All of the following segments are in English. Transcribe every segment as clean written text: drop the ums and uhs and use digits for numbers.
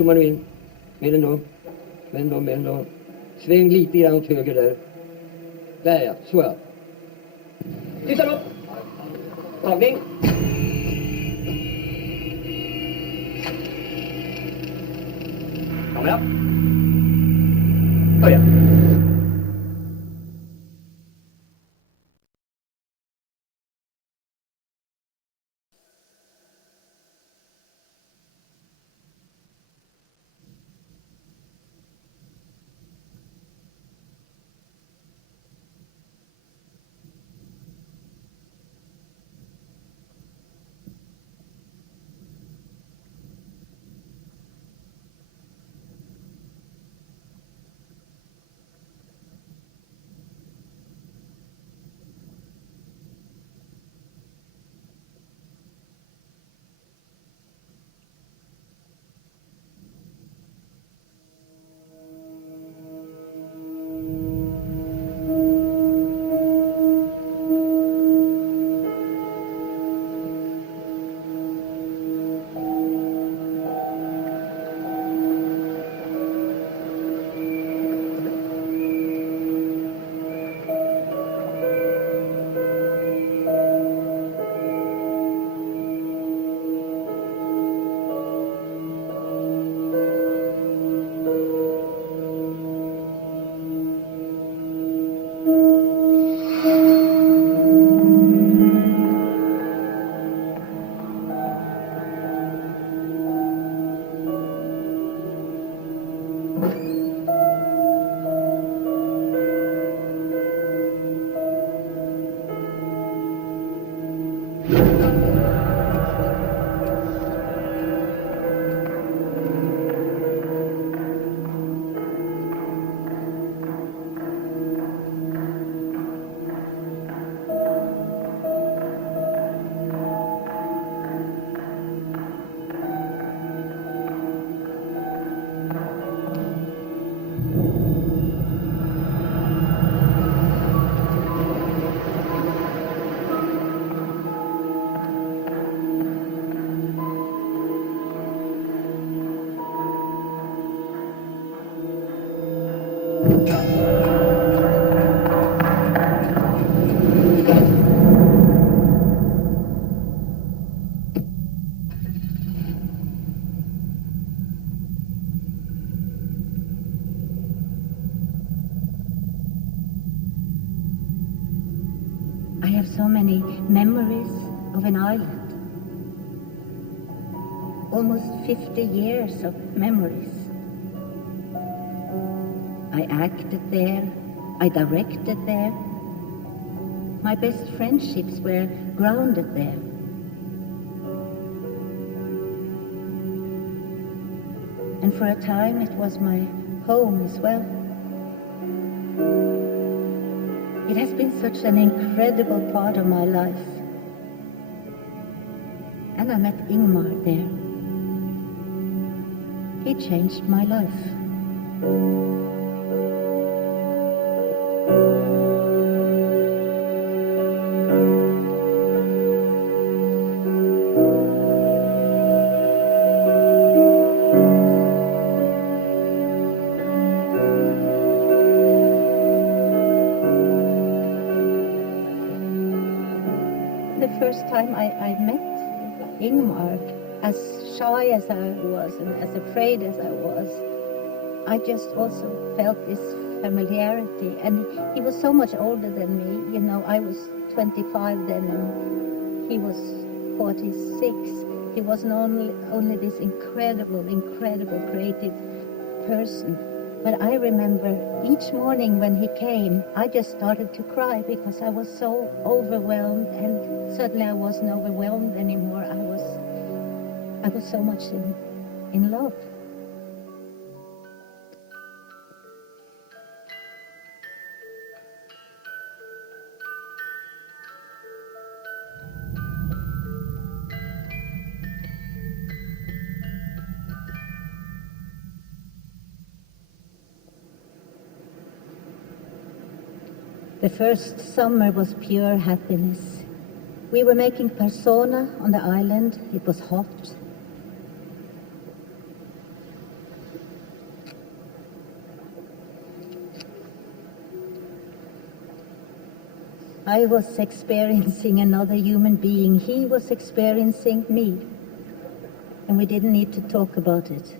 zoomar du in. Med den då. Men då. Sväng lite grann åt höger där. Där ja, så ja. Tysta då. Tagning. Kamera. Börja. I have so many memories of an island. Almost 50 years of memories. I acted there, I directed there. My best friendships were grounded there. And for a time it was my home as well. It has been such an incredible part of my life. And I met Ingmar there. He changed my life. The first time I met Ingmar, as shy as I was and as afraid as I was, I just also felt this familiarity. And he was so much older than me. You know, I was 25 then and he was 46. He was not only this incredible creative person. But I remember each morning when he came, I just started to cry because I was so overwhelmed, and suddenly I wasn't overwhelmed anymore. I was so much in love. The first summer was pure happiness. We were making persona on the island. It was hot. I was experiencing another human being. He was experiencing me. And we didn't need to talk about it.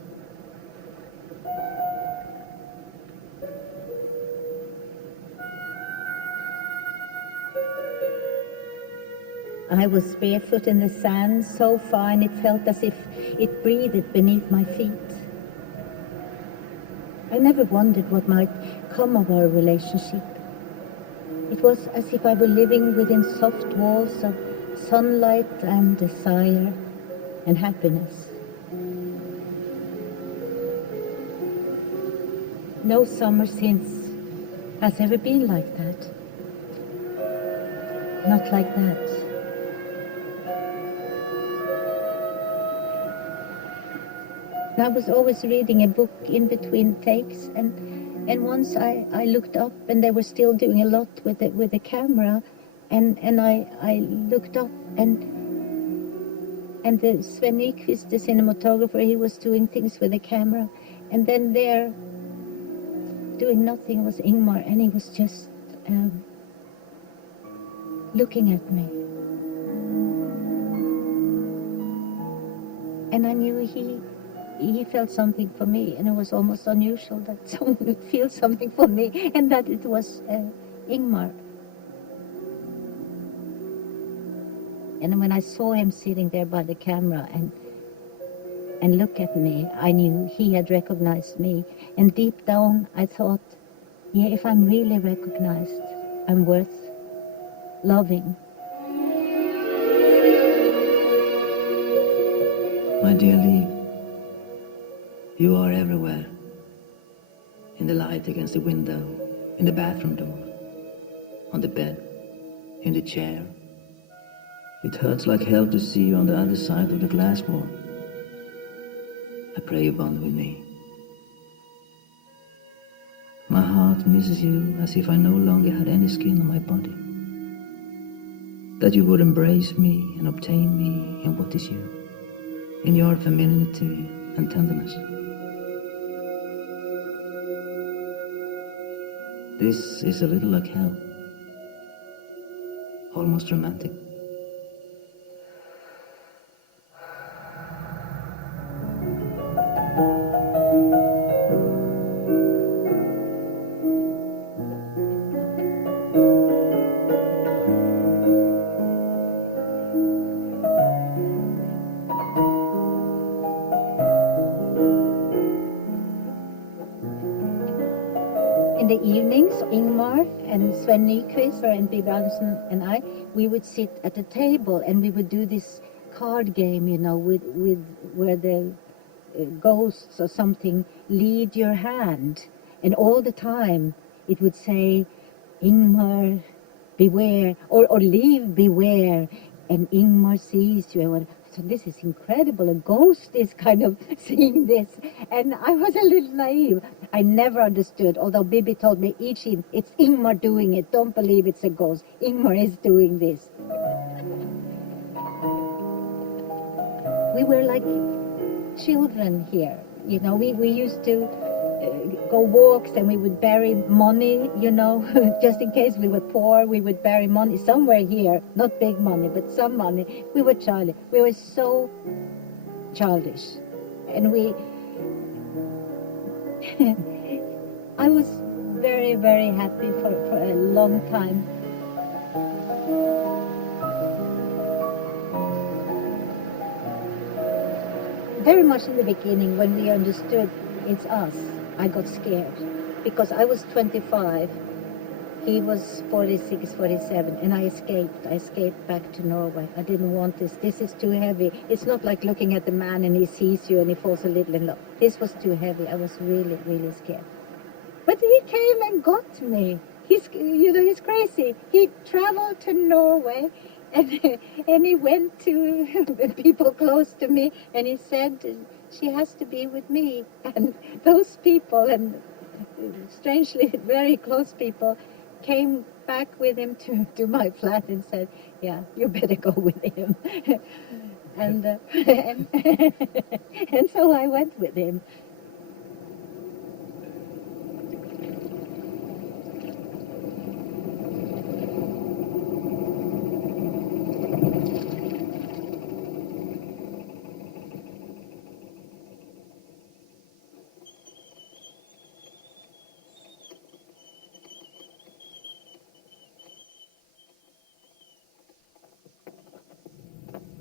I was barefoot in the sand, so fine it felt as if it breathed beneath my feet. I never wondered what might come of our relationship. It was as if I were living within soft walls of sunlight and desire and happiness. No summer since has ever been like that. Not like that. I was always reading a book in between takes, and once I looked up and they were still doing a lot with the camera, and I looked up and the Sven Nykvist, the cinematographer, he was doing things with the camera, and then there doing nothing was Ingmar, and he was just looking at me, and I knew he felt something for me, and it was almost unusual that someone would feel something for me, and that it was Ingmar. And when I saw him sitting there by the camera and look at me, I knew he had recognized me. And deep down I thought, yeah, if I'm really recognized, I'm worth loving. My dear Liv, you are everywhere. In the light against the window, in the bathroom door, on the bed, in the chair. It hurts like hell to see you on the other side of the glass wall. I pray you bond with me. My heart misses you as if I no longer had any skin on my body. That you would embrace me and obtain me in what is you, in your femininity and tenderness. This is a little like hell, almost romantic. In the evenings, Ingmar and Sven Nykvist and Bibi Andersson and I, we would sit at a table and we would do this card game, you know, with where the ghosts or something lead your hand, and all the time it would say, Ingmar, beware, or Liv, beware, and Ingmar sees you. And so this is incredible. A ghost is kind of seeing this. And I was a little naive. I never understood, although Bibi told me each evening, it's Ingmar doing it. Don't believe it's a ghost. Ingmar is doing this. We were like children here. You know, we used to go walks and we would bury money, you know, just in case we were poor, we would bury money somewhere here, not big money, but some money. We were childish. We were so childish. And I was very, very happy for a long time. Very much in the beginning, when we understood it's us, I got scared because I was 25, he was 46, 47, and I escaped back to Norway. I didn't want this. This is too heavy. It's not like looking at the man and he sees you and he falls a little in love. This was too heavy. I was really, really scared. But he came and got me. He's crazy. He traveled to Norway and he went to people close to me and he said, she has to be with me. And those people, and strangely very close people, came back with him to my flat and said, yeah, you better go with him. and so I went with him.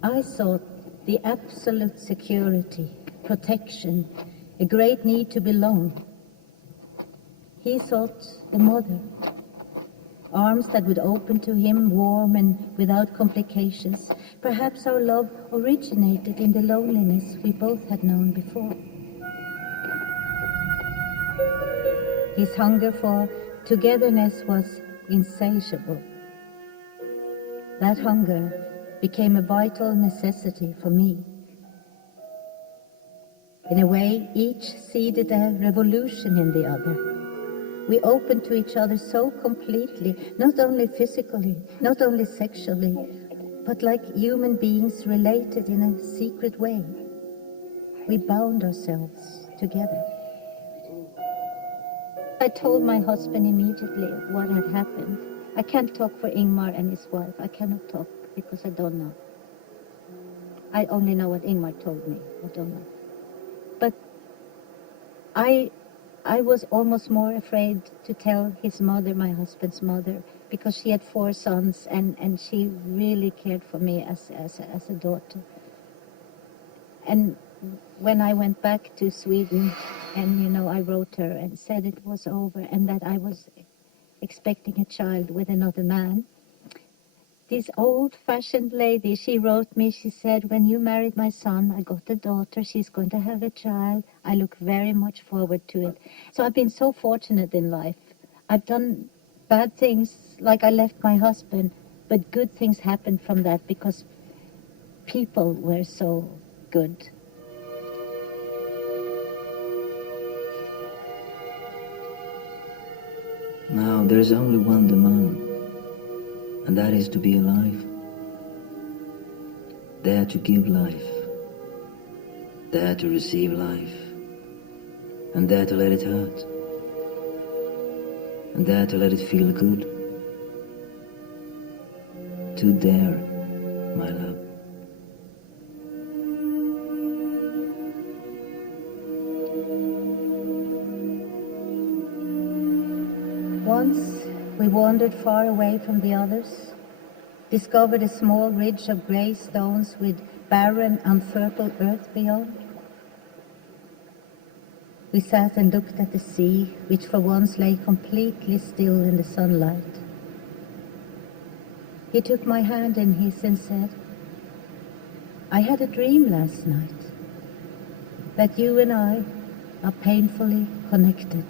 I sought the absolute security, protection, a great need to belong. He sought the mother, arms that would open to him warm and without complications. Perhaps our love originated in the loneliness we both had known before. His hunger for togetherness was insatiable. That hunger became a vital necessity for me. In a way, each seeded a revolution in the other. We opened to each other so completely, not only physically, not only sexually, but like human beings related in a secret way. We bound ourselves together. I told my husband immediately what had happened. I can't talk for Ingmar and his wife. I cannot talk because I don't know. I only know what Ingmar told me. I don't know. But I was almost more afraid to tell his mother, my husband's mother, because she had 4 sons and she really cared for me as a daughter. And when I went back to Sweden and, I wrote her and said it was over and that I was expecting a child with another man, this old-fashioned lady, she wrote me, she said, when you married my son, I got a daughter, she's going to have a child. I look very much forward to it. So I've been so fortunate in life. I've done bad things, like I left my husband, but good things happened from that because people were so good. Now there's only one demand, and that is to be alive. Dare to give life, dare to receive life, and dare to let it hurt, and dare to let it feel good. To dare, my love. Once we wandered far away from the others, discovered a small ridge of grey stones with barren, unfertile earth beyond. We sat and looked at the sea, which for once lay completely still in the sunlight. He took my hand in his and said, I had a dream last night, that you and I are painfully connected.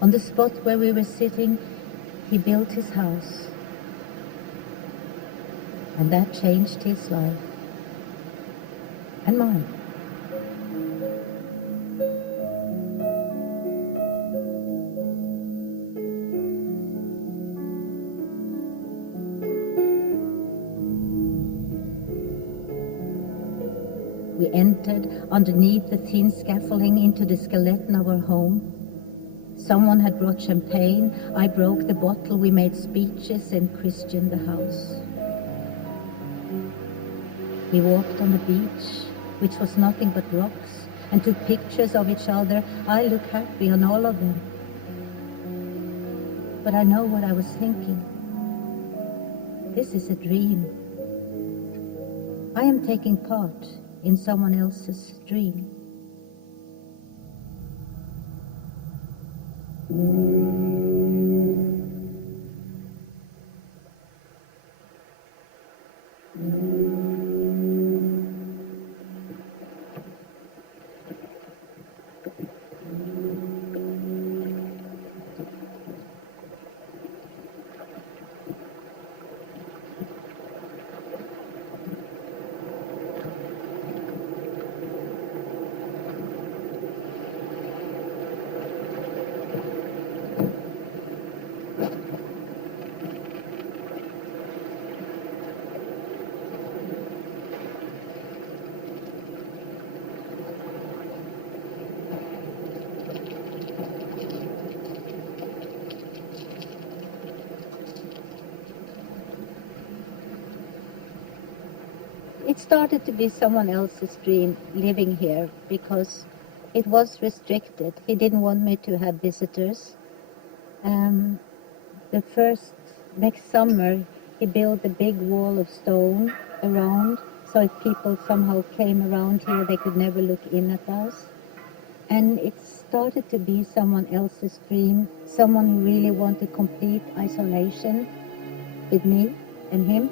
On the spot where we were sitting, he built his house. And that changed his life. And mine. We entered underneath the thin scaffolding into the skeleton of our home. Someone had brought champagne. I broke the bottle. We made speeches and christened the house. We walked on the beach, which was nothing but rocks, and took pictures of each other. I look happy on all of them. But I know what I was thinking. This is a dream. I am taking part in someone else's dream. It started to be someone else's dream living here because it was restricted. He didn't want me to have visitors. The first, next summer, he built a big wall of stone around, so if people somehow came around here, they could never look in at us. And it started to be someone else's dream, someone who really wanted complete isolation with me and him.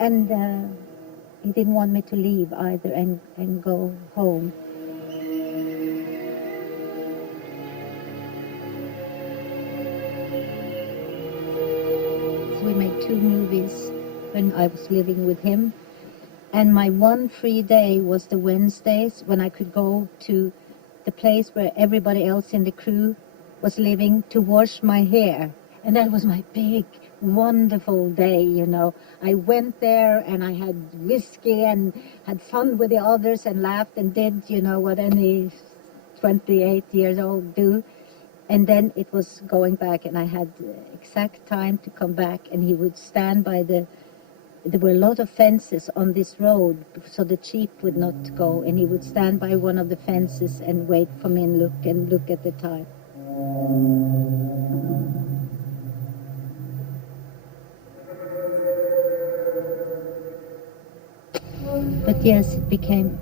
And he didn't want me to leave either and go home. So we made 2 movies when I was living with him. And my one free day was the Wednesdays when I could go to the place where everybody else in the crew was living to wash my hair. And that was my big, wonderful day, you know. I went there and I had whiskey and had fun with the others and laughed and did, you know, what any 28 years old do. And then it was going back, and I had exact time to come back, and he would stand by there were a lot of fences on this road, so the jeep would not go, and he would stand by one of the fences and wait for me and look at the time. But yes, it became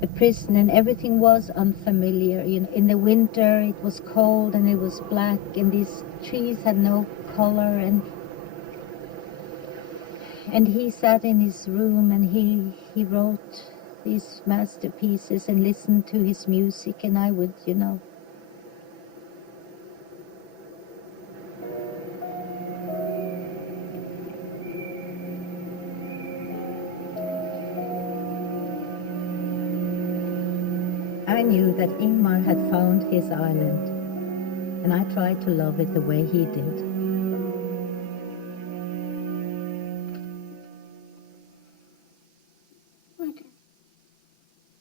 a prison, and everything was unfamiliar. You know, in the winter it was cold and it was black, and these trees had no color, and he sat in his room and he wrote these masterpieces and listened to his music, and I would, you know. I knew that Ingmar had found his island, and I tried to love it the way he did.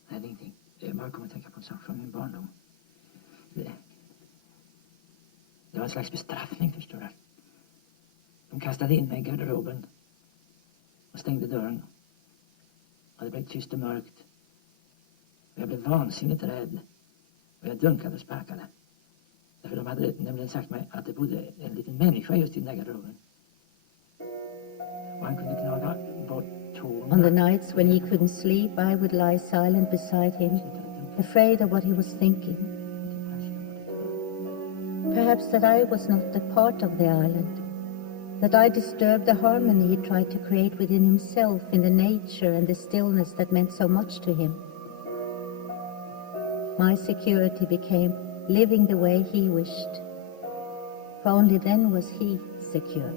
Nej, det är ingenting. Jag bara kommer att tänka på en sak från min barndom. Det var en slags bestraffning, förstår du. De kastade in mig i garderoben och stängde dörren. Och det blev tyst och mörkt. Och jag blev vansinnigt rädd. Och jag dunkade och sparkade. Därför de hade nämligen sagt mig att det bodde en liten människa just i den där garderoben. Och han kunde knaga bort tårna. On the nights when he couldn't sleep, I would lie silent beside him, afraid of what he was thinking. Perhaps that I was not a part of the island, that I disturbed the harmony he tried to create within himself in the nature and the stillness that meant so much to him. My security became living the way he wished, for only then was he secure.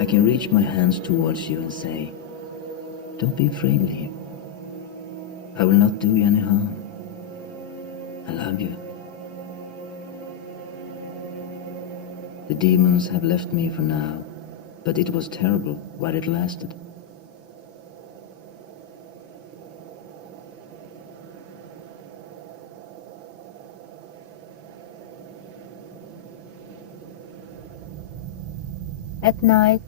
I can reach my hands towards you and say, don't be afraid, Liv. I will not do you any harm. I love you. The demons have left me for now, but it was terrible while it lasted. At night,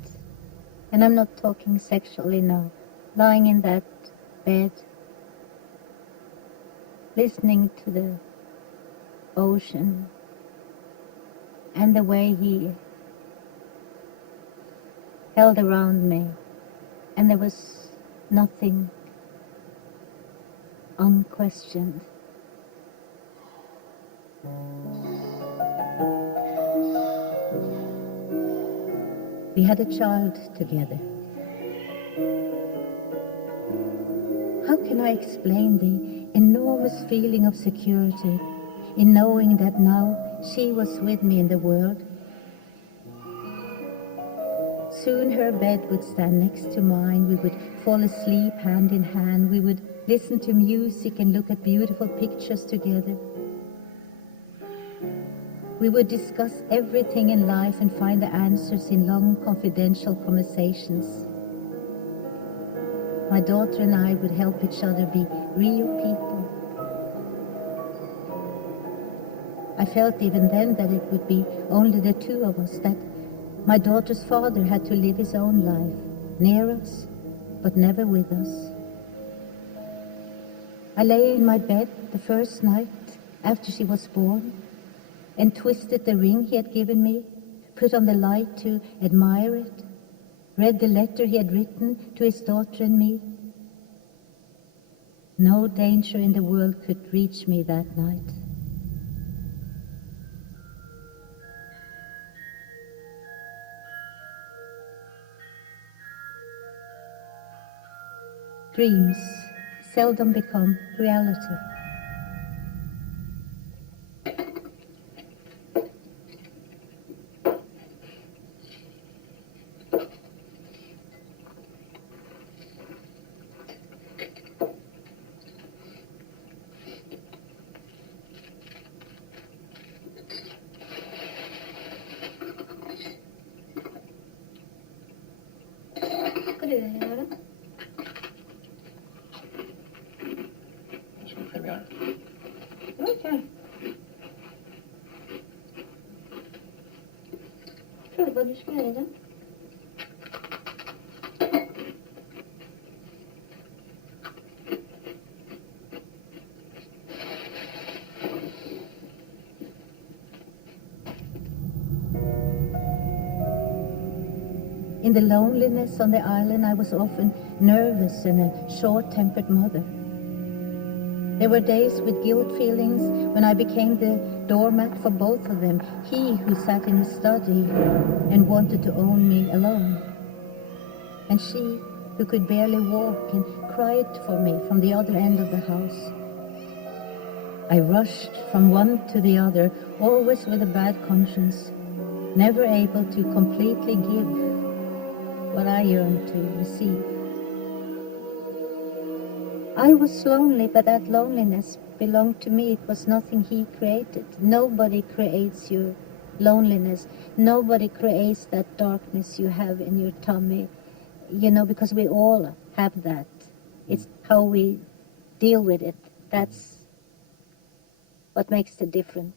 and I'm not talking sexually now, lying in that bed, listening to the ocean and the way he held around me, and there was nothing unquestioned. We had a child together. How can I explain the enormous feeling of security in knowing that now she was with me in the world? Soon her bed would stand next to mine. We would fall asleep hand in hand. We would listen to music and look at beautiful pictures together. We would discuss everything in life and find the answers in long, confidential conversations. My daughter and I would help each other be real people. I felt even then that it would be only the two of us, that my daughter's father had to live his own life, near us, but never with us. I lay in my bed the first night after she was born and twisted the ring he had given me, put on the light to admire it, read the letter he had written to his daughter and me. No danger in the world could reach me that night. Dreams seldom become reality. Vad ska du göra? Jag ska själv göra. Okej. Fråga vad du ska göra. In the loneliness on the island, I was often nervous and a short-tempered mother. There were days with guilt feelings when I became the doormat for both of them, he who sat in his study and wanted to own me alone, and she who could barely walk and cried for me from the other end of the house. I rushed from one to the other, always with a bad conscience, never able to completely give what I yearned to receive. I was lonely, but that loneliness belonged to me. It was nothing he created. Nobody creates your loneliness. Nobody creates that darkness you have in your tummy, you know, because we all have that. It's how we deal with it. That's what makes the difference.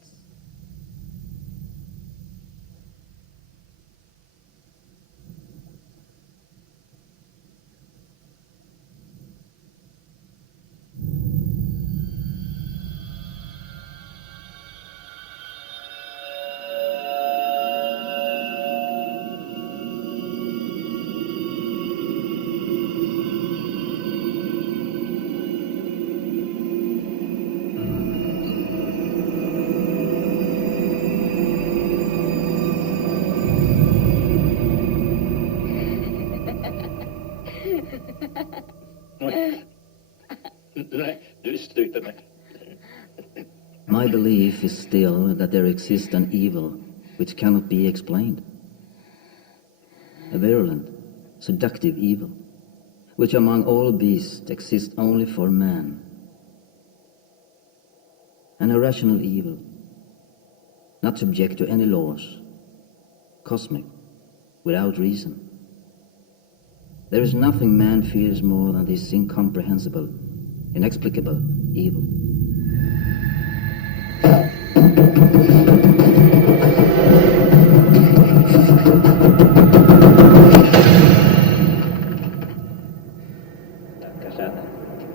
My belief is still that there exists an evil which cannot be explained. A virulent, seductive evil, which among all beasts exists only for man. An irrational evil, not subject to any laws, cosmic, without reason. There is nothing man fears more than this incomprehensible, inexplicable evil.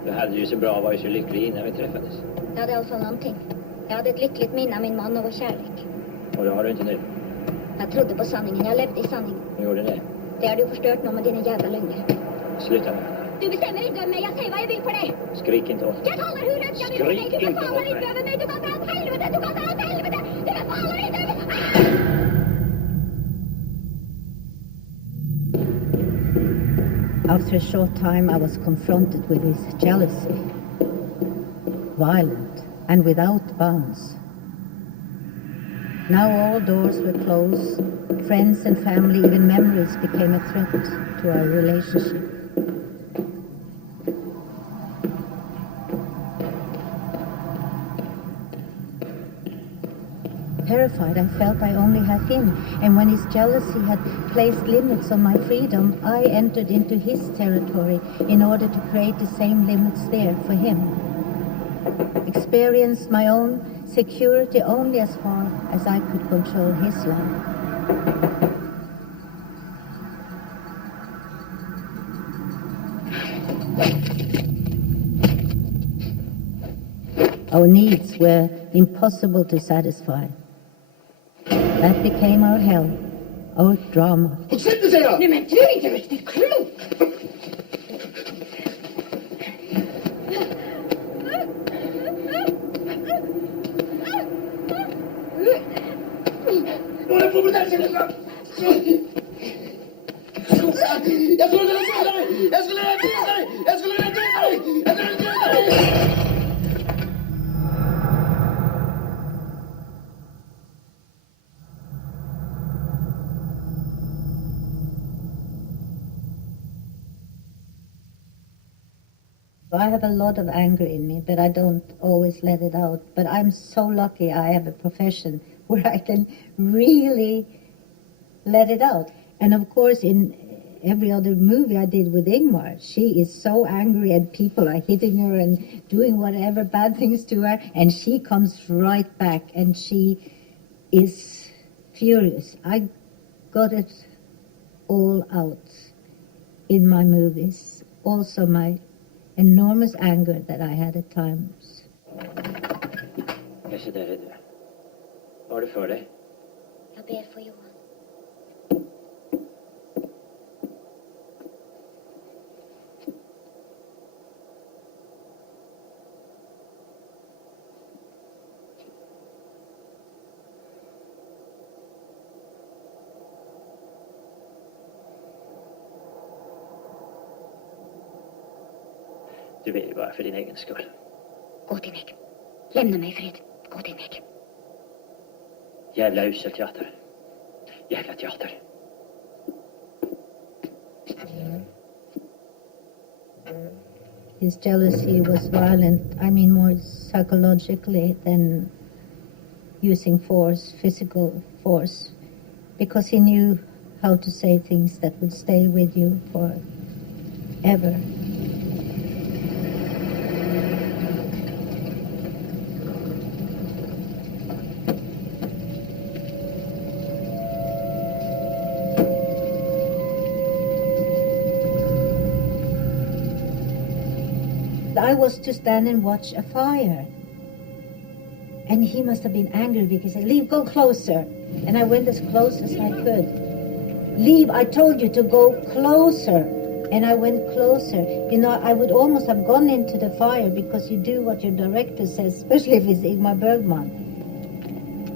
Du hade ju så bra, var ju så lycklig innan vi träffades. Jag hade alltså någonting. Jag hade ett lyckligt minne av min man och vår kärlek. Och det har du inte nu. Jag trodde på sanningen. Jag levde i sanningen. Du gjorde det. Det har du förstört nog med dina jävla lögner. Sluta med det. Du bestämmer inte över mig. Jag säger vad jag vill för dig. Skrik inte åt mig. Jag talar hur högt jag vill för dig. Du befaller inte över mig. Du kan dra åt helvete. Du kan dra åt helvete. Du befaller inte över mig. After a short time, I was confronted with his jealousy, violent and without bounds. Now all doors were closed, friends and family, even memories became a threat to our relationship. Terrified, I felt I only had him, and when his jealousy had placed limits on my freedom, I entered into his territory in order to create the same limits there for him. Experienced my own security only as far as I could control his life. Our needs were impossible to satisfy. That became our hell, our drama. Fortsätt, säger jag! Nej men du är inte riktigt klok! Du håller på med det här, säger jag! Jag skulle döda dig! Jag skulle döda dig! Jag skulle döda dig! Jag skulle döda dig! I have a lot of anger in me, but I don't always let it out. But I'm so lucky I have a profession where I can really let it out. And of course, in every other movie I did with Ingmar, she is so angry and people are hitting her and doing whatever bad things to her, and she comes right back and she is furious. I got it all out in my movies. Also my enormous anger that I had at times. Ja, så där är du. Vad har du för dig? Jag ber för Johan. Du vill ju bara för din egen skull. Gå din väg. Lämna mig i fred. Gå din väg. Jävla usel teater. Jävla teater. His jealousy was violent, I mean more psychologically than using force, physical force, because he knew how to say things that would stay with you forever. I was to stand and watch a fire. And he must have been angry because he said, Liv, go closer. And I went as close as I could. Liv, I told you to go closer. And I went closer. You know, I would almost have gone into the fire because you do what your director says, especially if it's Ingmar Bergman.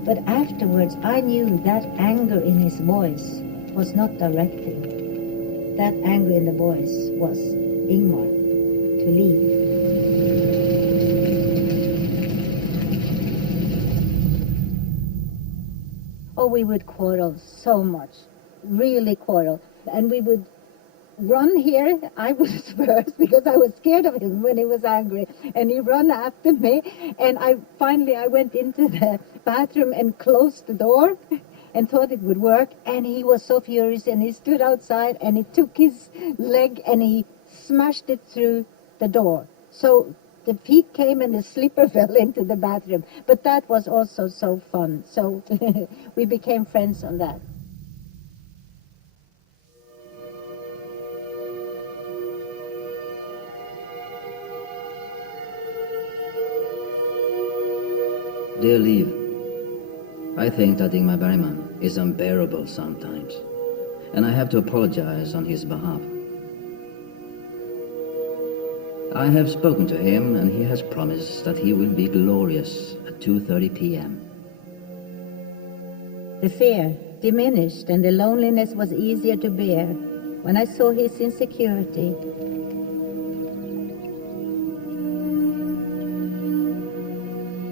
But afterwards, I knew that anger in his voice was not directing. That anger in the voice was Ingmar to leave. Oh, we would quarrel so much, really quarrel. And we would run here. I was first because I was scared of him when he was angry. And he ran after me. And I went into the bathroom and closed the door and thought it would work. And he was so furious and he stood outside and he took his leg and he smashed it through the door. So the feet came and the slipper fell into the bathroom. But that was also so fun. So we became friends on that. Dear Liv, I think that Ingmar Bergman is unbearable sometimes, and I have to apologize on his behalf. I have spoken to him, and he has promised that he will be glorious at 2:30 p.m. The fear diminished and the loneliness was easier to bear when I saw his insecurity.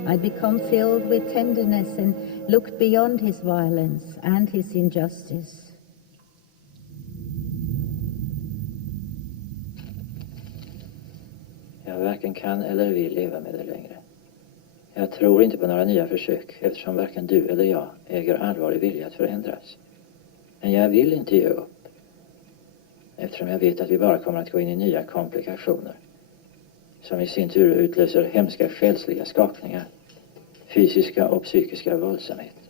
I'd become filled with tenderness and looked beyond his violence and his injustice. Jag varken kan eller vill leva med det längre. Jag tror inte på några nya försök eftersom varken du eller jag äger allvarlig vilja att förändras. Men jag vill inte ge upp. Eftersom jag vet att vi bara kommer att gå in i nya komplikationer. Som i sin tur utlöser hemska själsliga skakningar. Fysiska och psykiska våldsamheter.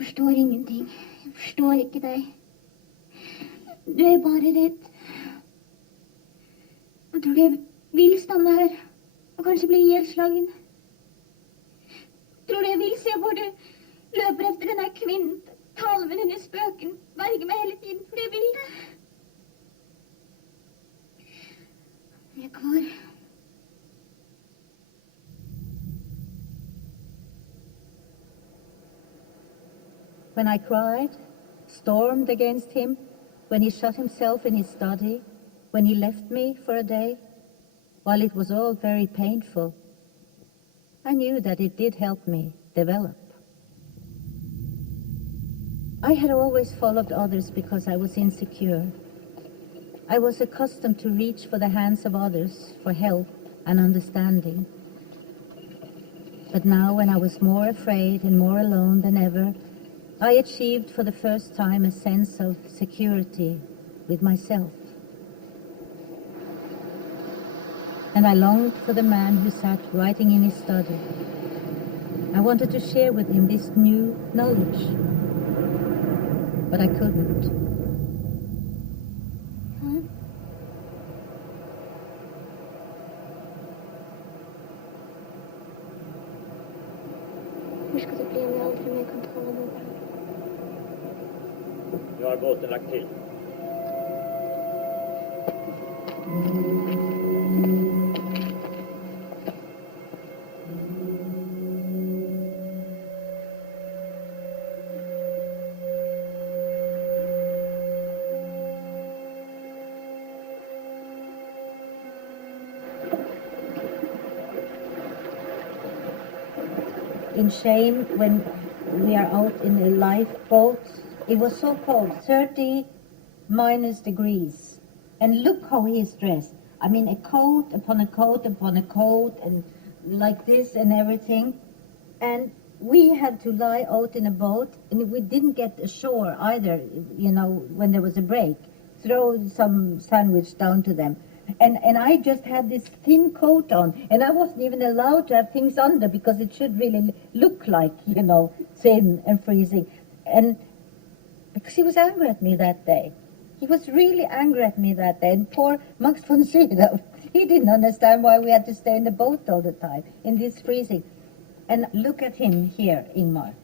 Forstår ingenting. Jeg forstår ikke deg. Du er bare redd. Jeg tror jeg vil stande her og kanskje bli ihjelslagen. Tror du jeg vil se hvor du løper efter denne kvinnen, taler med denne spøken, verger meg hele tiden, for jeg vil det. Jeg er kvar. When I cried, stormed against him, when he shut himself in his study, when he left me for a day, while it was all very painful, I knew that it did help me develop. I had always followed others because I was insecure. I was accustomed to reach for the hands of others for help and understanding. But now, when I was more afraid and more alone than ever, I achieved for the first time a sense of security with myself. And I longed for the man who sat writing in his study. I wanted to share with him this new knowledge, but I couldn't. Huh? Hvor skal det bli om jeg aldri mer kan tale med deg? Nu har båten lagt till. In shame, when we are out in a lifeboat, it was so cold, 30 minus degrees. And look how he is dressed. I mean, a coat upon a coat upon a coat, and like this and everything. And we had to lie out in a boat, and we didn't get ashore either, you know, when there was a break. Throw some sandwich down to them. And I just had this thin coat on, and I wasn't even allowed to have things under because it should really look like, you know, thin and freezing. And because he was angry at me that day. He was really angry at me that day. And poor Max von Sydow, he didn't understand why we had to stay in the boat all the time in this freezing. And look at him here, Ingmar.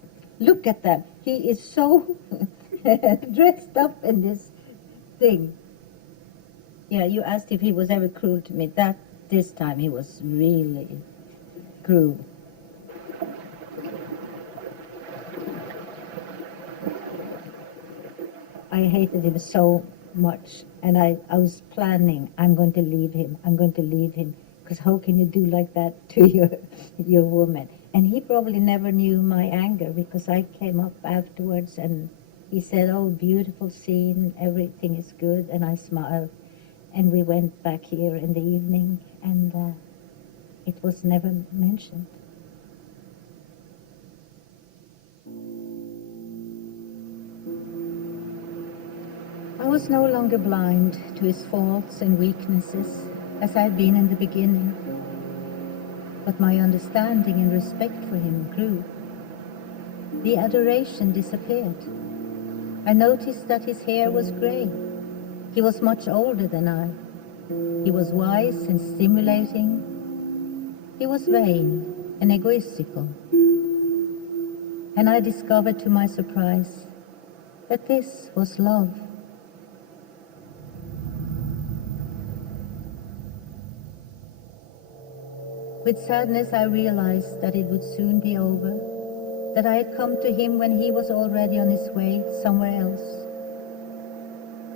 Look at that. He is so dressed up in this thing. Yeah, you asked if he was ever cruel to me. This time he was really cruel. I hated him so much, and I was planning, I'm going to leave him, because how can you do like that to your woman? And he probably never knew my anger, because I came up afterwards and he said, oh, beautiful scene, everything is good, and I smiled. And we went back here in the evening, and it was never mentioned. I was no longer blind to his faults and weaknesses, as I had been in the beginning. But my understanding and respect for him grew. The adoration disappeared. I noticed that his hair was gray. He was much older than I. He was wise and stimulating. He was vain and egoistical. And I discovered to my surprise that this was love. With sadness, I realized that it would soon be over, that I had come to him when he was already on his way somewhere else.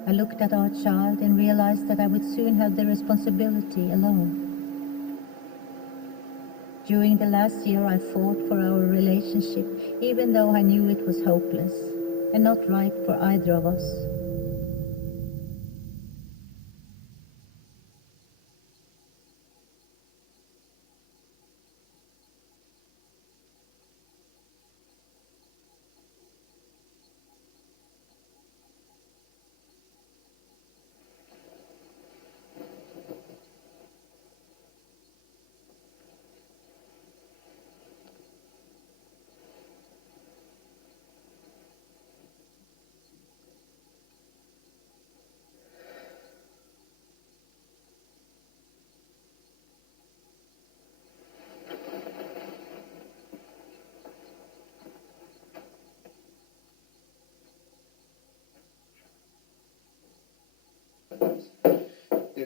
I looked at our child and realized that I would soon have the responsibility alone. During the last year, I fought for our relationship, even though I knew it was hopeless and not right for either of us.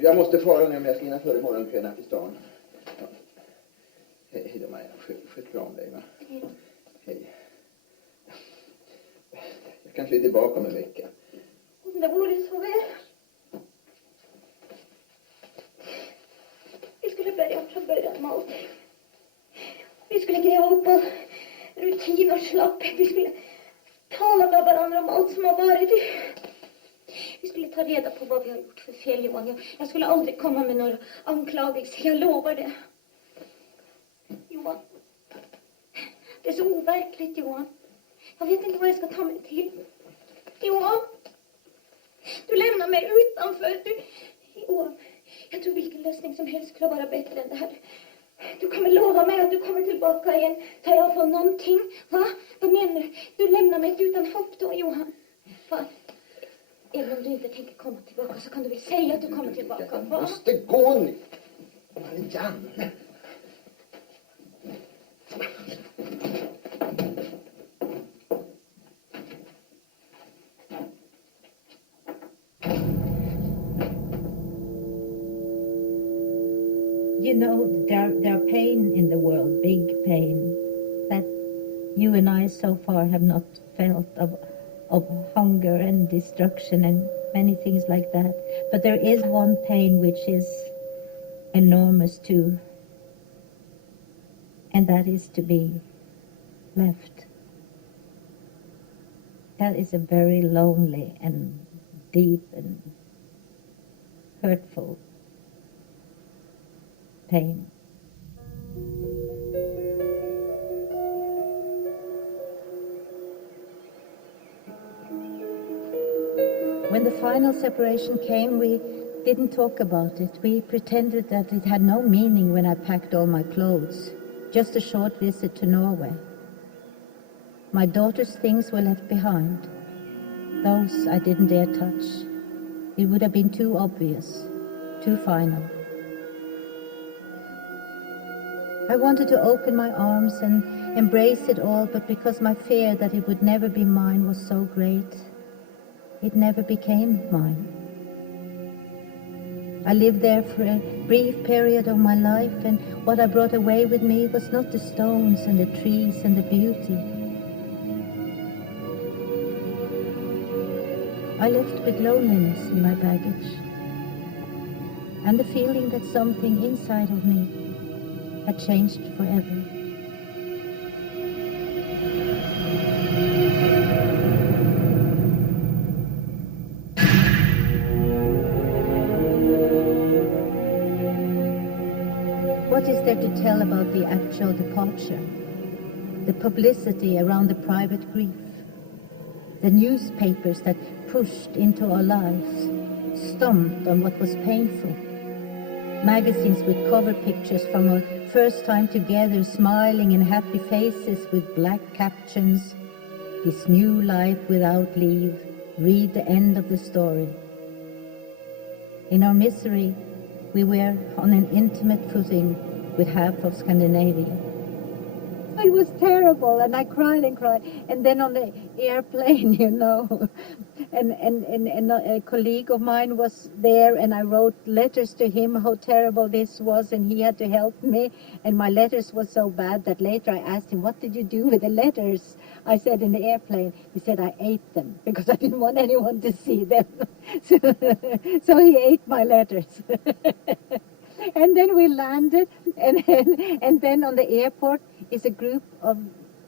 Jag måste fara nu om jag ska hinna före morgonkväll till stan. Ja. Hej då Maja, sköt bra om dig va? Hej. Jag kanske är tillbaka om en vecka. Om det vore så väl. Vi skulle börja från början med allt. Vi skulle gräva upp all rutin och slapphet. Vi skulle tala med varandra om allt som har varit. Vi skulle ta reda på vad vi har gjort för fel, Johan. Jag skulle aldrig komma med några anklagelser, jag lovar det. Johan, det är så overkligt, Johan. Jag vet inte vad jag ska ta mig till. Johan, du lämnar mig utanför. Johan, jag tror vilken lösning som helst skulle vara bättre än det här. Du kommer lova mig att du kommer tillbaka igen. Tar jag från någonting? Va? Vad menar du? Du lämnar mig utan hopp då, Johan. Va? Även om du inte tänker komma tillbaka så kan du väl säga att du kommer tillbaka. Jag Va? måste gå nu. Marianne. You know, there are pain in the world, big pain, that you and I so far have not felt of hunger and destruction and many things like that. But there is one pain which is enormous too, and that is to be left. That is a very lonely and deep and hurtful pain. When the final separation came, we didn't talk about it. We pretended that it had no meaning when I packed all my clothes. Just a short visit to Norway. My daughter's things were left behind. Those I didn't dare touch. It would have been too obvious, too final. I wanted to open my arms and embrace it all, but because my fear that it would never be mine was so great, it never became mine. I lived there for a brief period of my life, and what I brought away with me was not the stones and the trees and the beauty. I left with loneliness in my baggage, and the feeling that something inside of me had changed forever. What is there to tell about the actual departure? The publicity around the private grief? The newspapers that pushed into our lives, stomped on what was painful? Magazines with cover pictures from our first time together, smiling in happy faces with black captions. This new life without leave. Read the end of the story. In our misery, we were on an intimate footing with half of Scandinavia. It was terrible, and I cried and cried. And then on the airplane, you know, and a colleague of mine was there, and I wrote letters to him how terrible this was, and he had to help me. And my letters were so bad that later I asked him, what did you do with the letters? I said, in the airplane. He said, I ate them, because I didn't want anyone to see them. So he ate my letters. And then we landed, and then on the airport is a group of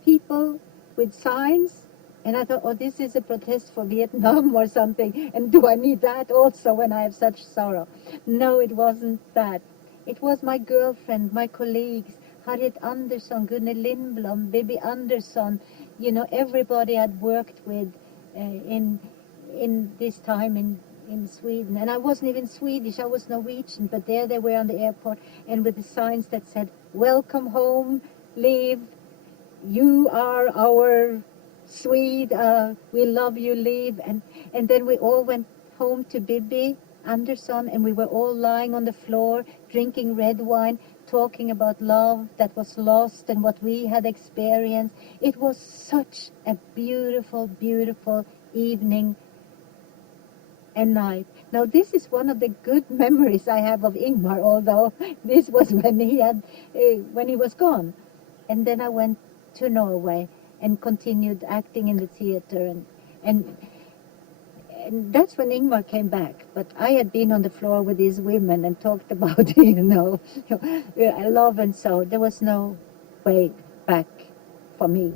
people with signs, and I thought, oh, this is a protest for Vietnam or something, and do I need that also when I have such sorrow? No, it wasn't that. It was my girlfriend, my colleagues, Harriet Andersson, Gunnel Lindblom, Bibi Andersson, you know, everybody I'd worked with in this time in Sweden. And I wasn't even Swedish, I was Norwegian, but there they were on the airport, and with the signs that said, welcome home, Liv, you are our Swede, we love you, Liv. And then we all went home to Bibi Andersson, and we were all lying on the floor, drinking red wine, talking about love that was lost and what we had experienced. It was such a beautiful, beautiful evening. and night. Now this is one of the good memories I have of Ingmar, although this was when he was gone. And then I went to Norway and continued acting in the theater, and that's when Ingmar came back. But I had been on the floor with these women and talked about, love, and so there was no way back for me.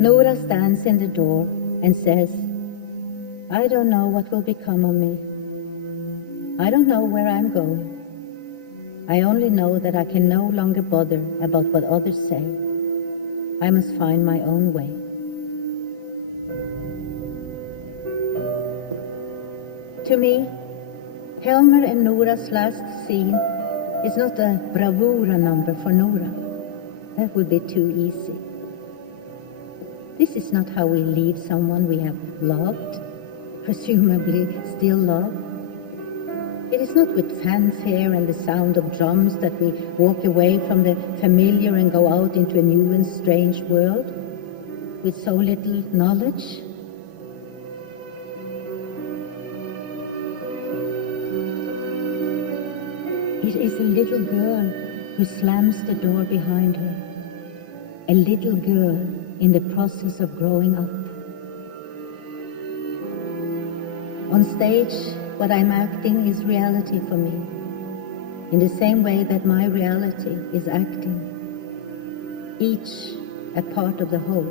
Nora stands in the door and says, "I don't know what will become of me. I don't know where I'm going. I only know that I can no longer bother about what others say. I must find my own way." To me, Helmer and Nora's last scene is not a bravura number for Nora. That would be too easy. This is not how we leave someone we have loved, presumably still love. It is not with fanfare and the sound of drums that we walk away from the familiar and go out into a new and strange world with so little knowledge. It is a little girl who slams the door behind her. A little girl in the process of growing up. On stage, what I'm acting is reality for me, in the same way that my reality is acting, each a part of the whole.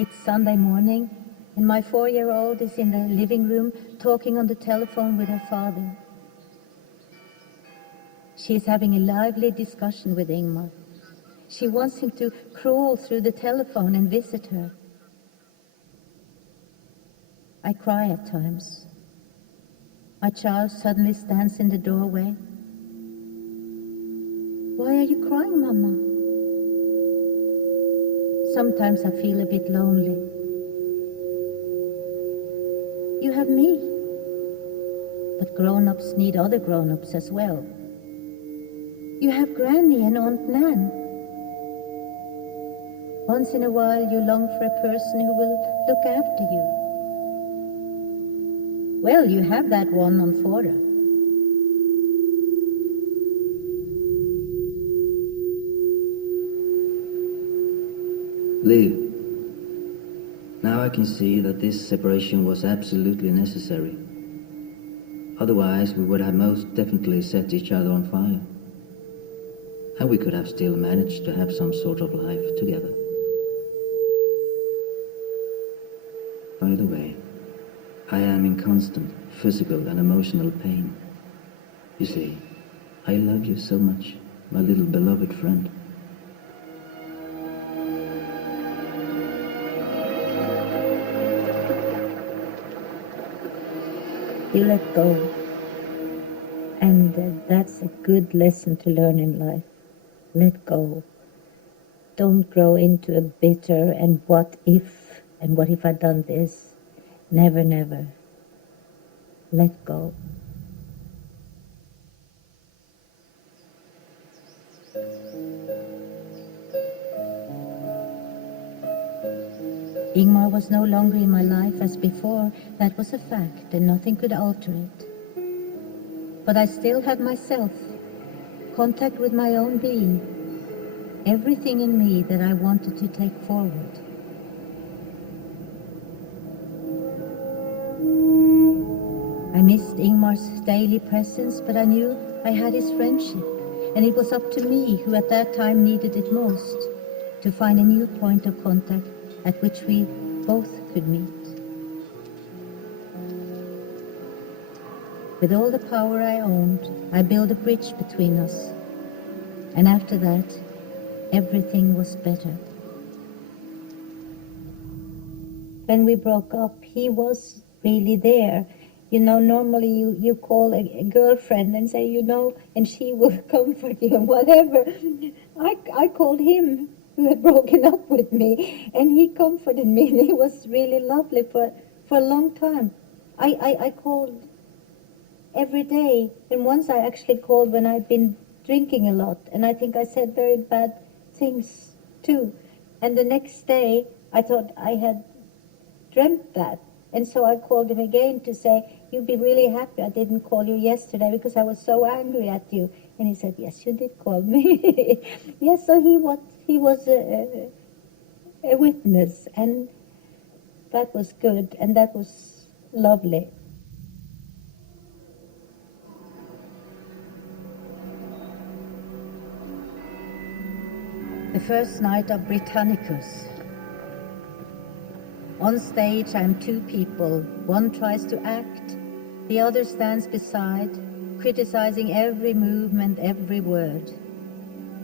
It's Sunday morning, and my 4-year-old is in the living room talking on the telephone with her father. She is having a lively discussion with Ingmar. She wants him to crawl through the telephone and visit her. I cry at times. My child suddenly stands in the doorway. "Why are you crying, Mama?" Sometimes I feel a bit lonely. You have me. But grown-ups need other grown-ups as well. You have Granny and Aunt Nan. Once in a while you long for a person who will look after you. Well, you have that one on Fora. Liv, now I can see that this separation was absolutely necessary. Otherwise, we would have most definitely set each other on fire. And we could have still managed to have some sort of life together. By the way, I am in constant physical and emotional pain. You see, I love you so much, my little beloved friend. You let go. And that's a good lesson to learn in life. Let go. Don't grow into a bitter and what if I'd done this. Never, never. Let go. Ingmar was no longer in my life as before. That was a fact, and nothing could alter it. But I still had myself, contact with my own being, everything in me that I wanted to take forward. I missed Ingmar's daily presence, but I knew I had his friendship, and it was up to me, who at that time needed it most, to find a new point of contact at which we both could meet. With all the power I owned, I built a bridge between us. And after that, everything was better. When we broke up, he was really there. You know, normally you call a girlfriend and say, you know, and she will comfort you and whatever. I called him, who had broken up with me, and he comforted me, and he was really lovely for a long time. I called every day, and once I actually called when I'd been drinking a lot, and I think I said very bad things too. And the next day, I thought I had dreamt that. And so I called him again to say, you'd be really happy I didn't call you yesterday because I was so angry at you. And he said, yes, you did call me. Yes, so he was a witness, and that was good, and that was lovely. The first night of Britannicus. On stage, I'm two people. One tries to act, the other stands beside, criticizing every movement, every word.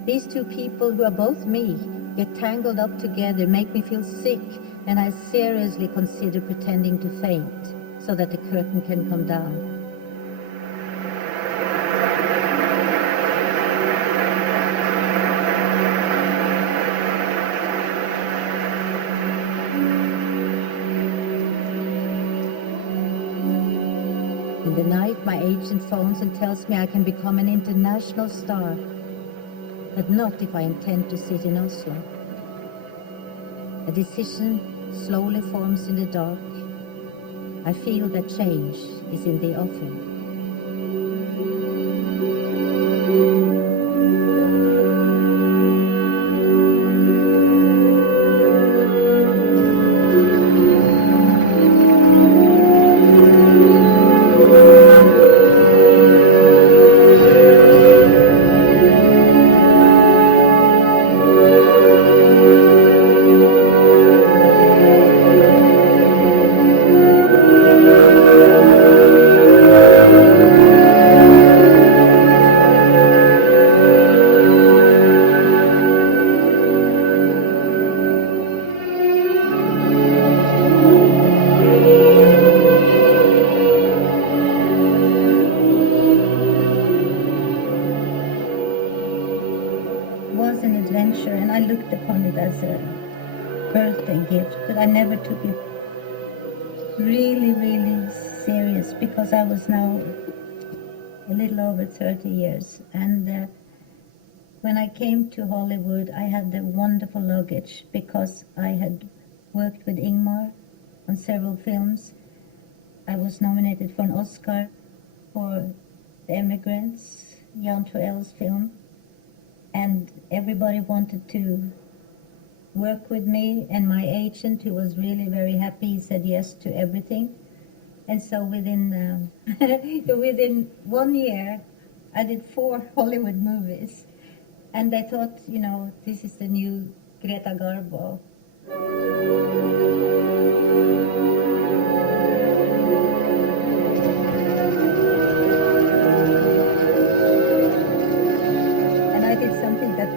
These two people, who are both me, get tangled up together, make me feel sick, and I seriously consider pretending to faint so that the curtain can come down. In the night, my agent phones and tells me I can become an international star, but not if I intend to sit in Oslo. A decision slowly forms in the dark. I feel that change is in the offing. And I looked upon it as a birthday gift, but I never took it really, really serious because I was now a little over 30 years. And when I came to Hollywood, I had the wonderful luggage because I had worked with Ingmar on several films. I was nominated for an Oscar for The Emigrants, Jan Troell's film. And everybody wanted to work with me, and my agent, who was really very happy, said yes to everything. And so within 1 year, I did 4 Hollywood movies. And they thought, you know, this is the new Greta Garbo.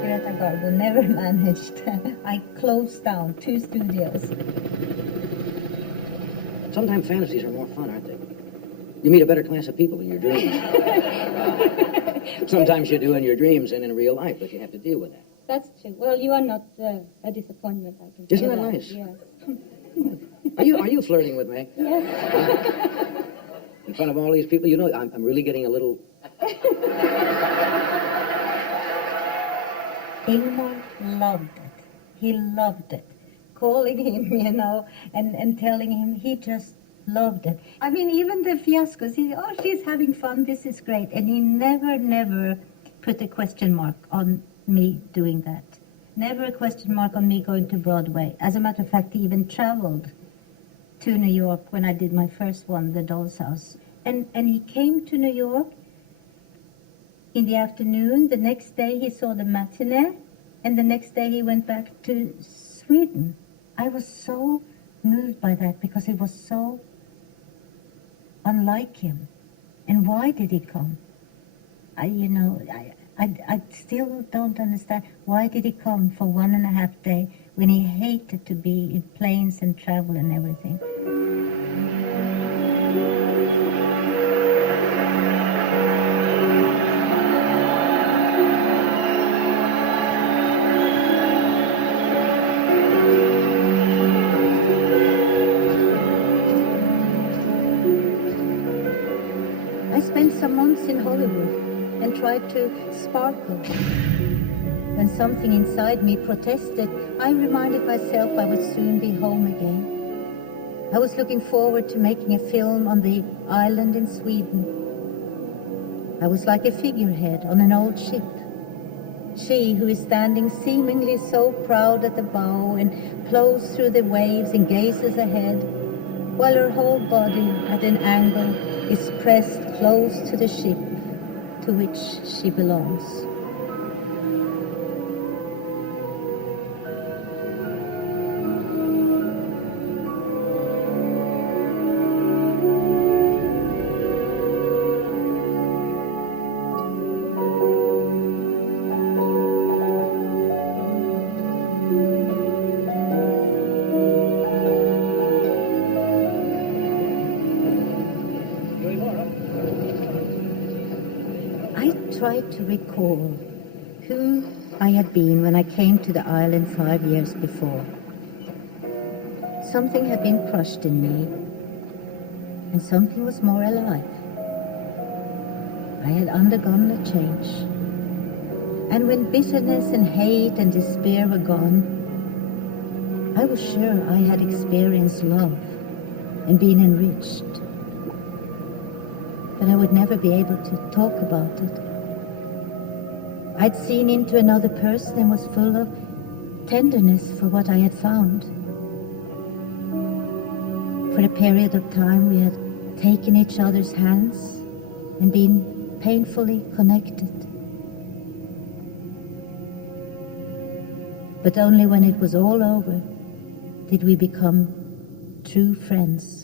Greta Garbo never managed. I closed down 2 studios. Sometimes fantasies are more fun, aren't they? You meet a better class of people in your dreams. Sometimes you do in your dreams and in real life, but you have to deal with that. That's true. Well, you are not a disappointment, I can Isn't say that nice? Yes. Are you flirting with me? Yes. In front of all these people, you know, I'm really getting a little... Ingmar loved it. He loved it. Calling him, you know, and telling him, he just loved it. I mean, even the fiascos, she's having fun, this is great. And he never put a question mark on me doing that. Never a question mark on me going to Broadway. As a matter of fact, he even traveled to New York when I did my first one, The Doll's House. And he came to New York in the afternoon. The next day he saw the matinee, and the next day he went back to Sweden. I was so moved by that because it was so unlike him. And why did he come? I still don't understand. Why did he come for 1.5 days when he hated to be in planes and travel and everything? I spent some months in Hollywood and tried to sparkle. When something inside me protested, I reminded myself I would soon be home again. I was looking forward to making a film on the island in Sweden. I was like a figurehead on an old ship. She who is standing seemingly so proud at the bow and plows through the waves and gazes ahead, while her whole body at an angle is pressed close to the ship to which she belongs. Tried to recall who I had been when I came to the island 5 years before. Something had been crushed in me, and something was more alive. I had undergone a change. And when bitterness and hate and despair were gone, I was sure I had experienced love and been enriched. But I would never be able to talk about it. I'd seen into another person and was full of tenderness for what I had found. For a period of time we had taken each other's hands and been painfully connected. But only when it was all over did we become true friends.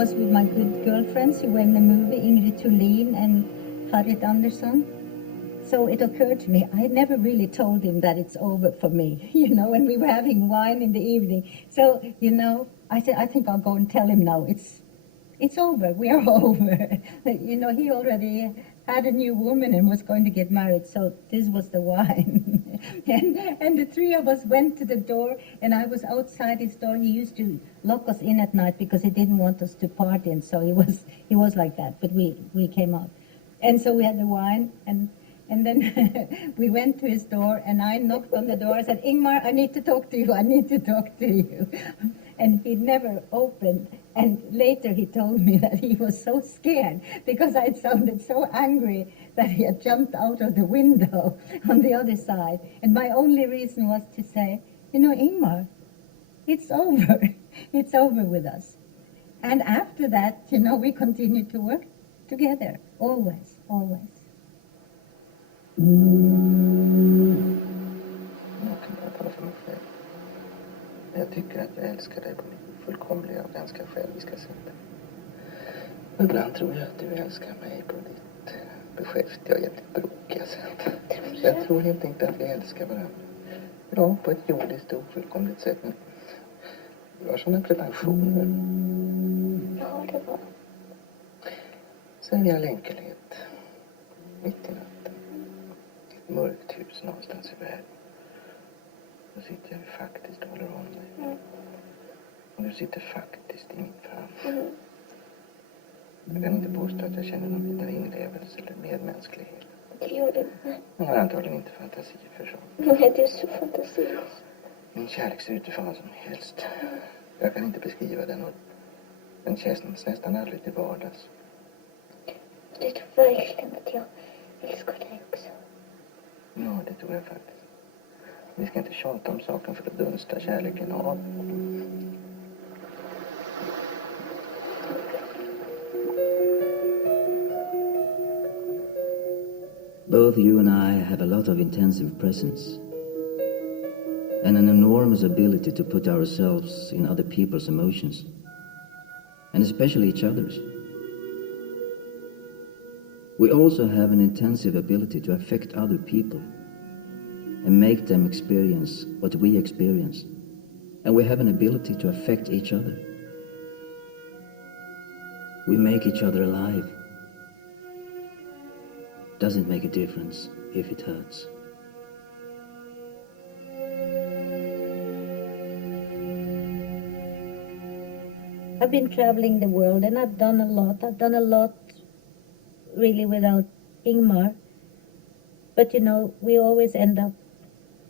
With my good girlfriends who were in the movie, and Harriet Anderson. So it occurred to me, I had never really told him that it's over for me, when we were having wine in the evening. So, I said, I think I'll go and tell him now. It's over. We are over. He already had a new woman and was going to get married. So this was the wine. and the three of us went to the door, and I was outside his door. He used to lock us in at night because he didn't want us to party, and so he was like that. But we came out. And so we had the wine, and then we went to his door, and I knocked on the door. I said, Ingmar, I need to talk to you. I need to talk to you. And he never opened. And later he told me that he was so scared because I sounded so angry that he had jumped out of the window on the other side. And my only reason was to say, Ingmar, it's over. It's over with us. And after that, we continued to work together. Always, always. Jag tycker att jag älskar dig på min fullkomliga och ganska själviska sätt. Och ibland tror jag att du älskar mig på ditt beskäftiga och jävligt brokiga sätt. Jag tror helt enkelt att vi älskar varandra. Ja, på ett jordiskt och ofullkomligt sätt. Men vi har sådana pretensioner. Ja, det var. Sen är vi all enkelhet. Mitt i natten. I ett mörkt hus någonstans i världen. Då sitter jag faktiskt och håller om dig. Mm. Och du sitter faktiskt i min famn. Mm. Jag kan inte påstå att jag känner någon vidare inlevelse eller medmänsklighet. Det gör du. Jag har antagligen inte fantasi för sånt. Nej, du är så fantastisk. Min kärlek ser ut i vad som helst. Jag kan inte beskriva den, och den känns nästan aldrig till vardags. Du tror verkligen att jag älskar dig också? Ja, det tror jag faktiskt. Vi ska inte tjata om saken för att dunsta kärleken av. Both you and I have a lot of intensive presence and an enormous ability to put ourselves in other people's emotions, and especially each other's. We also have an intensive ability to affect other people and make them experience what we experience. And we have an ability to affect each other. We make each other alive. Doesn't make a difference if it hurts. I've been traveling the world and I've done a lot. I've done a lot really without Ingmar. But you know, we always end up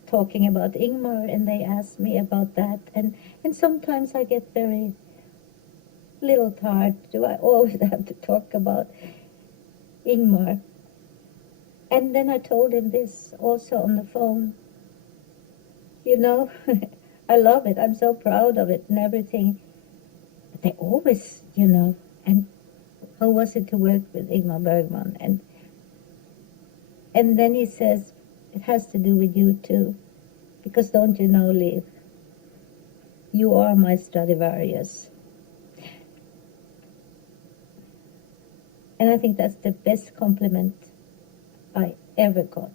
talking about Ingmar and they ask me about that. And sometimes I get very little tired. Do I always have to talk about Ingmar? And then I told him this also on the phone. You know, I love it. I'm so proud of it and everything. But they always, you know, and how was it to work with Ingmar Bergman? And then he says, it has to do with you too. Because don't you know, Liv, you are my Stradivarius. And I think that's the best compliment I ever got.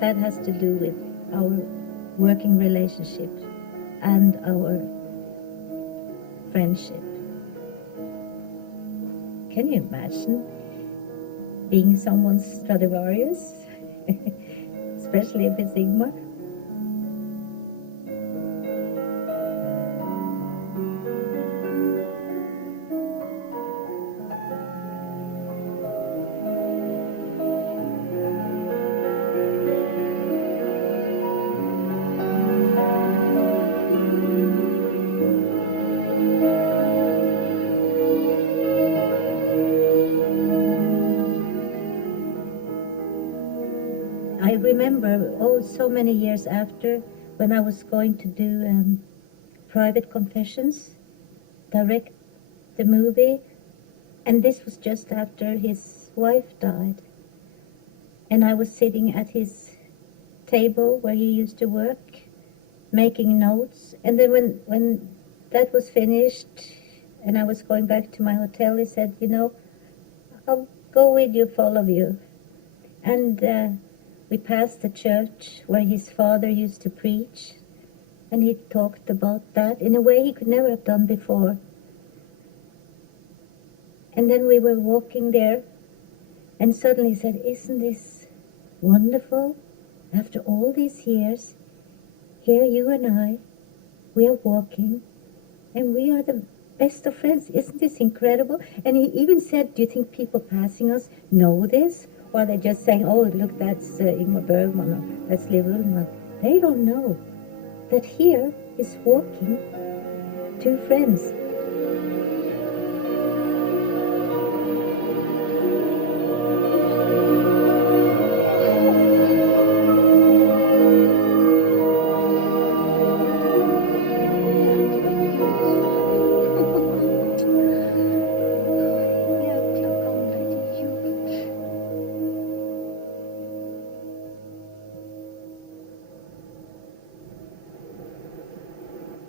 That has to do with our working relationship and our friendship. Can you imagine being someone's Stradivarius? Especially if it's Ingmar. I remember, so many years after, when I was going to do private confessions, direct the movie, and this was just after his wife died. And I was sitting at his table where he used to work, making notes. And then when that was finished, and I was going back to my hotel, he said, you know, I'll go with you, follow you. And we passed the church where his father used to preach, and he talked about that in a way he could never have done before. And then we were walking there, and suddenly he said, isn't this wonderful? After all these years, here you and I, we are walking, and we are the best of friends. Isn't this incredible? And he even said, do you think people passing us know this? Or they're just saying, oh, look, that's Ingmar Bergman, or that's Liv Ullmann. They don't know that here is walking two friends.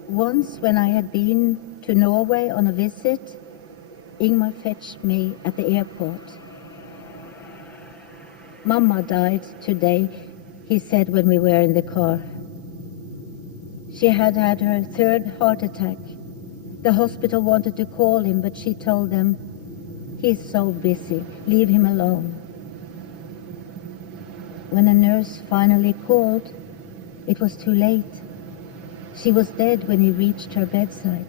Once, when I had been to Norway on a visit, Ingmar fetched me at the airport. Mamma died today, he said when we were in the car. She had had her third heart attack. The hospital wanted to call him, but she told them, he's so busy, leave him alone. When a nurse finally called, it was too late. She was dead when he reached her bedside.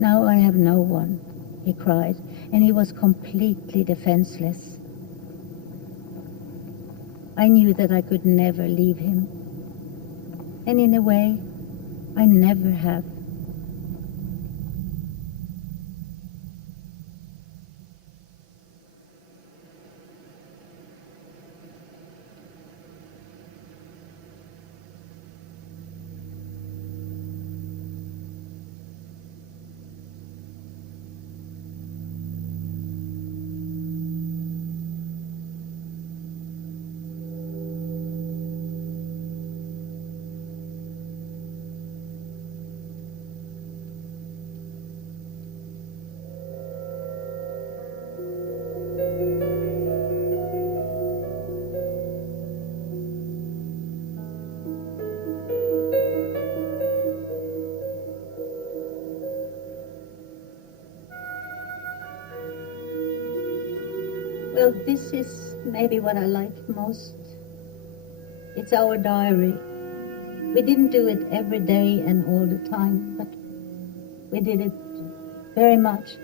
Now I have no one, he cried, and he was completely defenseless. I knew that I could never leave him. And in a way, I never have. Well, this is maybe what I like most. It's our diary. We didn't do it every day and all the time, but we did it very much.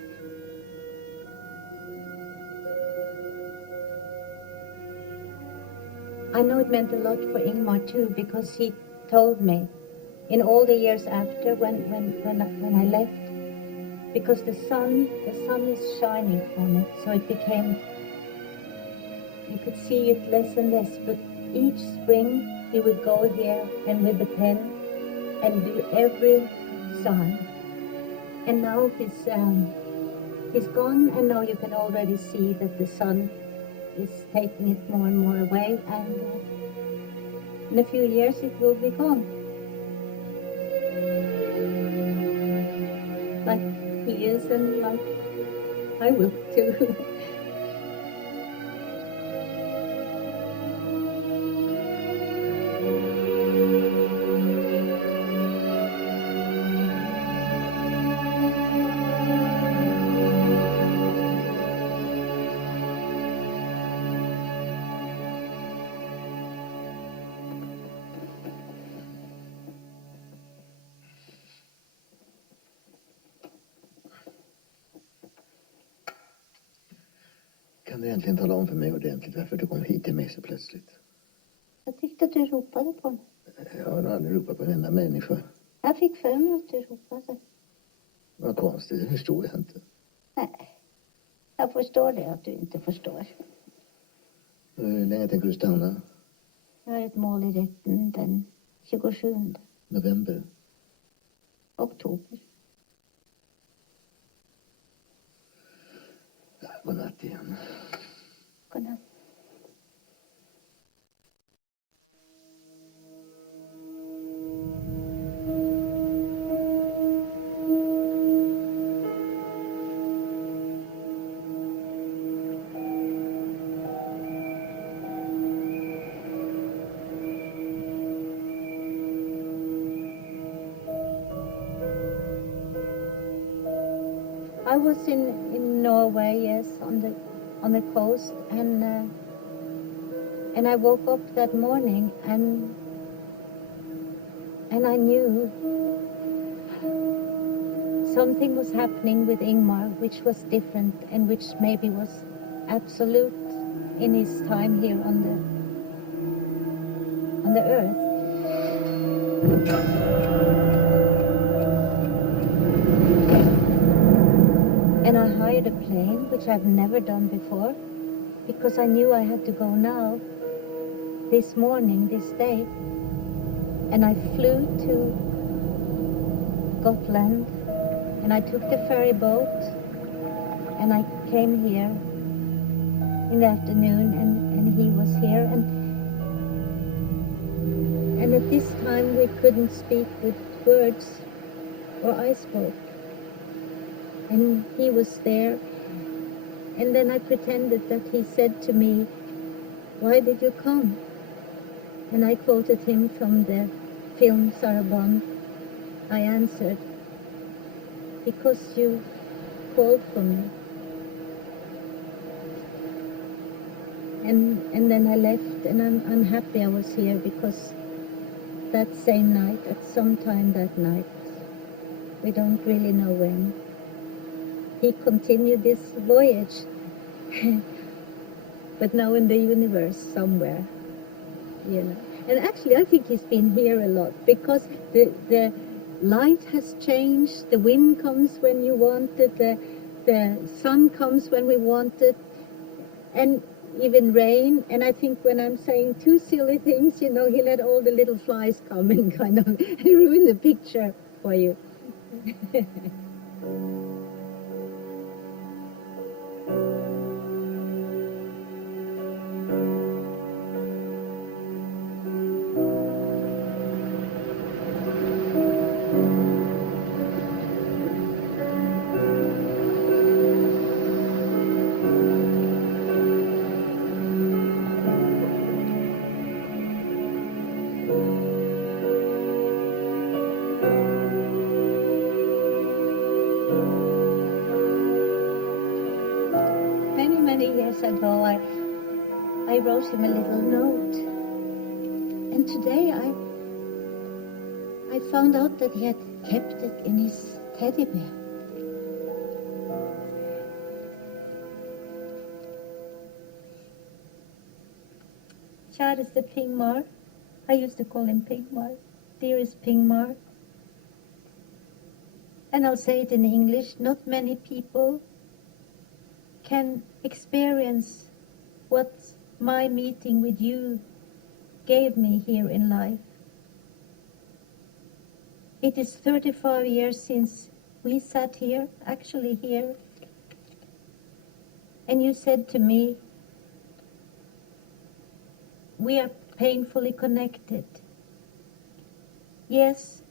I know it meant a lot for Ingmar too, because he told me in all the years after when I left, because the sun is shining on it, so it became, you could see it less and less, but each spring he would go here and with the pen and do every sign. And now he's gone, and now you can already see that the sun is taking it more and more away, and in a few years it will be gone. Like he is, and like I will too. Kan du egentligen tala om för mig ordentligt varför du kom hit till mig så plötsligt? Jag tyckte att du ropade på mig. Jag har aldrig ropat på en enda människa. Jag fick för mig att du ropade. Vad konstigt, det förstår jag inte. Nej, jag förstår det att du inte förstår. Hur länge tänker du stanna? Jag har ett mål i rätten den 27 November? oktober. Godnatt igen. Godnatt. I was in Norway, yes, on the coast, and I woke up that morning and I knew something was happening with Ingmar, which was different and which maybe was absolute in his time here on the earth. And I hired a plane, which I've never done before, because I knew I had to go now, this morning, this day. And I flew to Gotland, and I took the ferry boat, and I came here in the afternoon, and he was here. And at this time we couldn't speak with words, or I spoke. And he was there, and then I pretended that he said to me, "Why did you come?" And I quoted him from the film Sarabon. I answered, "Because you called for me." And then I left, and I'm happy I was here, because that same night, at some time that night, we don't really know when, he continued this voyage, but now in the universe somewhere, you know. And actually I think he's been here a lot, because the light has changed, the wind comes when you want it, the sun comes when we want it, and even rain. And I think when I'm saying too silly things, you know, he let all the little flies come and kind of ruin the picture for you. ago, I wrote him a little note. And today I found out that he had kept it in his teddy bear. Käreste Ingmar, I used to call him Ingmar, dearest Ingmar. And I'll say it in English, not many people can experience what my meeting with you gave me here in life. It is 35 years since we sat here, actually here, and you said to me, we are painfully connected. Yes,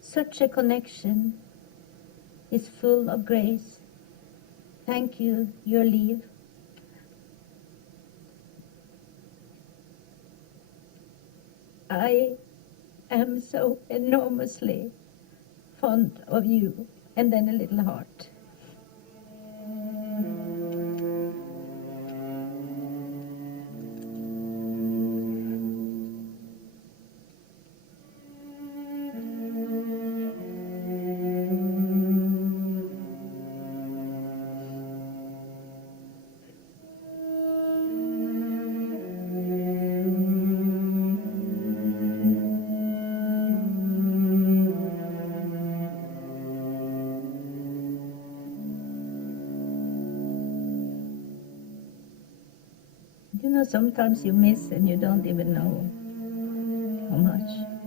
such a connection is full of grace. Thank you, your Liv. I am so enormously fond of you. And then a little heart. You know, sometimes you miss and you don't even know how much.